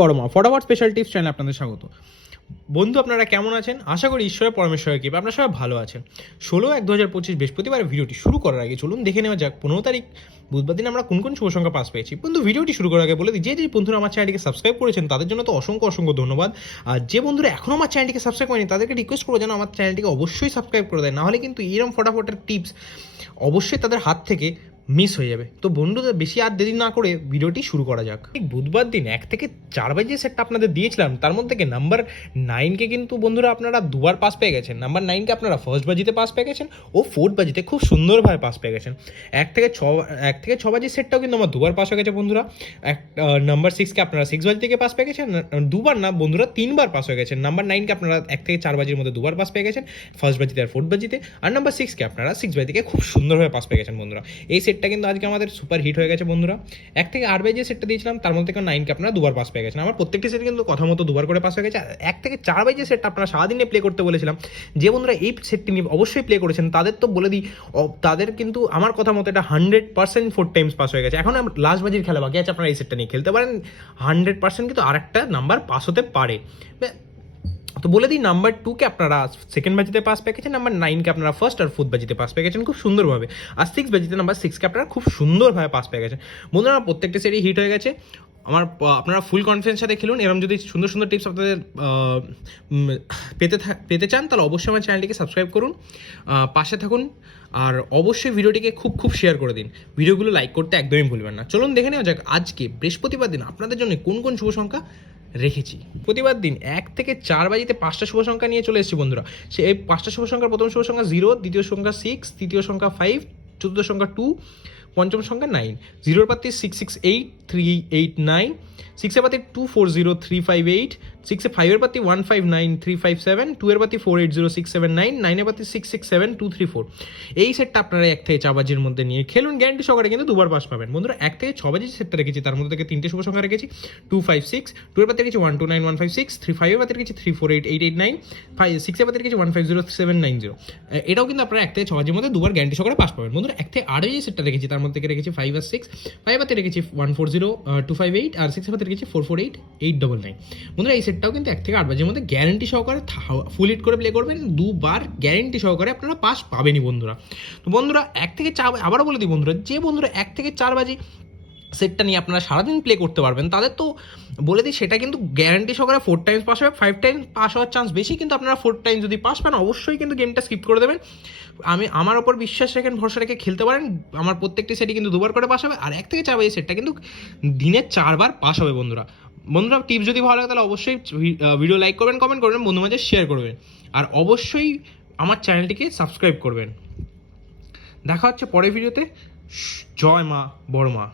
পরমা ফটাফট special tips চ্যানেলে আপনাদের স্বাগত। বন্ধু, আপনারা কেমন আছেন? আশা করি ঈশ্বরের পরমেশ্বরের কৃপায় আপনারা সবাই ভালো আছেন। 16/1/2025 বৃহস্পতিবার ভিডিওটি শুরু করার আগে চলুন দেখে নেওয়া যাক 15 তারিখ বুধবার দিন আমরা কোন কোন শুভ সংখ্যা পাস পেয়েছি। বন্ধু, ভিডিওটি শুরু করার আগে বলে দিই, যে বন্ধুরা আমার চ্যানেলটিকে সাবস্ক্রাইব করেছেন তাদের জন্য তো অসংখ্য অসংখ্য ধন্যবাদ। আর যে বন্ধুরা এখনও আমার চ্যানেলটিকে সাবস্ক্রাইব করেনি তাদেরকে রিকোয়েস্ট করবো যেন আমার চ্যানেলটিকে অবশ্যই সাবস্ক্রাইব করে দেয়, নাহলে কিন্তু এরকম ফটাফটের টিপস অবশ্যই তাদের হাত থেকে মিস হয়ে যাবে। তো বন্ধুদের বেশি আর দেরি না করে ভিডিওটি শুরু করা যাক। ঠিক বুধবার দিন 1 থেকে 4 বাজে সেটটা আপনাদের দিয়েছিলাম, তার মধ্যে থেকে নাম্বার 9কে কিন্তু বন্ধুরা আপনারা দুবার পাস পেয়ে গেছেন। নাম্বার 9কে আপনারা ফার্স্ট বাজিতে পাস পেয়ে গেছেন ও ফোর্থ বাজিতে খুব সুন্দরভাবে পাস পেয়ে গেছেন। 1 থেকে 6 বাজির সেটটাও কিন্তু আমার দুবার পাস হয়ে গেছে বন্ধুরা। নাম্বার 6কে আপনারা 6 বাজি থেকে পাস পেয়ে গেছেন, দুবার না বন্ধুরা 3বার পাস হয়ে গেছেন। নাম্বার 9কে আপনারা 1 থেকে 4 বাজির মধ্যে দুবার পাস পেয়ে গেছেন, ফার্স্ট বাজিতে আর ফোর্থ বাজিতে। আর নাম্বার 6কে আপনারা 6 বাজি থেকে খুব সুন্দরভাবে পাস পেয়ে গেছেন বন্ধুরা। এই সেটটা কিন্তু আজকে আমাদের সুপার হিট হয়ে গেছে বন্ধুরা। 1 থেকে 8 বাজে সেটটা দিয়েছিলাম, তার মধ্যে থেকে 9কে আপনারা দুবার পাস পেয়ে গেছেন। আমার প্রত্যেকটি সেট কিন্তু কথা মতো দুবার করে পাস হয়ে গেছে। 1 থেকে 4 বাজে সেটটা আপনারা সারাদিনে প্লে করতে বলেছিলাম, যে বন্ধুরা এই সেটটি নিয়ে অবশ্যই প্লে করেছেন তাদের তো বলে দিই, তাদের কিন্তু আমার কথা মতো এটা 100% 4 টাইমস পাস হয়ে গেছে। এখন লাস্ট বাজির খেলা বাকি আছে, আপনারা এই সেটটা নিয়ে খেলতে পারেন। 100% কিন্তু আরেকটা নাম্বার পাস হতে পারে। তো বলে দিই, নাম্বার 2কে আপনারা সেকেন্ড বাজিতে পাস পেয়ে গেছেন, নাম্বার 9কে আপনারা ফার্স্ট আর ফোর্থ বাজিতে পাস পেয়ে গেছেন খুব সুন্দরভাবে। আর 6 বাজিতে নাম্বার 6কে আপনারা খুব সুন্দরভাবে পাস পেয়ে গেছেন। বন্ধুরা প্রত্যেকটা সেটই হিট হয়ে গেছে। আপনারা ফুল কনফিডেন্স সাথে খেলুন। এরকম যদি সুন্দর সুন্দর টিপস আপনাদের পেতে চান তাহলে অবশ্যই আমার চ্যানেলটিকে সাবস্ক্রাইব করুন, পাশে থাকুন। আর অবশ্যই ভিডিওটিকে খুব শেয়ার করে দিন। ভিডিওগুলো লাইক করতে একদমই ভুলবেন না। চলুন দেখে নেওয়া যাক আজকে বৃহস্পতিবার দিন আপনাদের জন্য কোন কোন শুভ সংখ্যা রেখেছি। প্রতিবার দিন 1 থেকে 4 বাজিতে 5টা শুভ সংখ্যা নিয়ে চলে এসেছি বন্ধুরা। এই 5টা শুভ সংখ্যার প্রথম শুভ সংখ্যা 0, দ্বিতীয় সংখ্যা 6, তৃতীয় সংখ্যা 5, চতুর্থ সংখ্যা 2, পঞ্চম সংখ্যা 9। 0-এর পাতি 668-389, 6-এর পাতি 240-358, 6-এ 5-এর পাতি 159-357, 2-এর পাতি 480-679, 9-এর পাতি 667-234। এই সেটটা আপনারা 1 থেকে 4 বাজির মধ্যে নিয়ে খেলুন, গ্যারান্টি সহকারে কিন্তু দুবার পাস পাবেন বন্ধুরা। 1 থেকে 6 বাজি সেটটা রেখেছি, তার মধ্যে থেকে 3টে শুভ সংখ্যা রেখেছি 256, 2-এর পাতি রেখেছি 129-156, 5-এর পাতি রেখেছি 348-889, 6-এর পাতি রেখেছি 150-790। এটাও কিন্তু আপনারা 1 থেকে 6 বাজির মধ্যে দুবার গ্যারান্টি সহকারে পাস পাবেন বন্ধুরা। 1 থেকে 8 বাজি সেটটা রেখেছি, তার মধ্যে থেকে রেখেছি 5 আর 6, 5 পাতি রেখেছি 140-258, আর 6 পাতি রেখেছি 448-899। বন্ধুরা এই সেটটাও কিন্তু 1 থেকে 8 বাজির মধ্যে গ্যারান্টি সহকারে ফুল হিট করে প্লে করবেন, দুবার গ্যারান্টি সহকারে আপনারা পাস পাবেনই বন্ধুরা। তো বন্ধুরা 1 থেকে 4, আবারও বলে দিই বন্ধুরা, যে বন্ধুরা 1 থেকে 4 বাজি সেটটা নিয়ে আপনারা সারাদিন প্লে করতে পারবেন তাদের তো বলে দিই সেটা কিন্তু গ্যারান্টি সহকারে 4 টাইমস পাস হবে। 5 টাইম পাস হওয়ার চান্স বেশি, কিন্তু আপনারা 4 টাইম যদি পাস পান অবশ্যই কিন্তু গেমটা স্কিপ করে দেবেন। আমার ওপর বিশ্বাস রেখেন, ভরসা রেখে খেলতে পারেন। আমার প্রত্যেকটি সেটই কিন্তু দুবার করে পাস হবে। আর 1 থেকে 4 বাজি সেটটা কিন্তু দিনে 4 বার পাস হবে বন্ধুরা। টিপস যদি ভালো লাগে তাহলে অবশ্যই ভিডিও লাইক করবেন, কমেন্ট করবেন, বন্ধু মাঝে শেয়ার করবেন, আর অবশ্যই আমার চ্যানেলটিকে সাবস্ক্রাইব করবেন। দেখা হচ্ছে পরের ভিডিওতে। জয় মা বড় মা।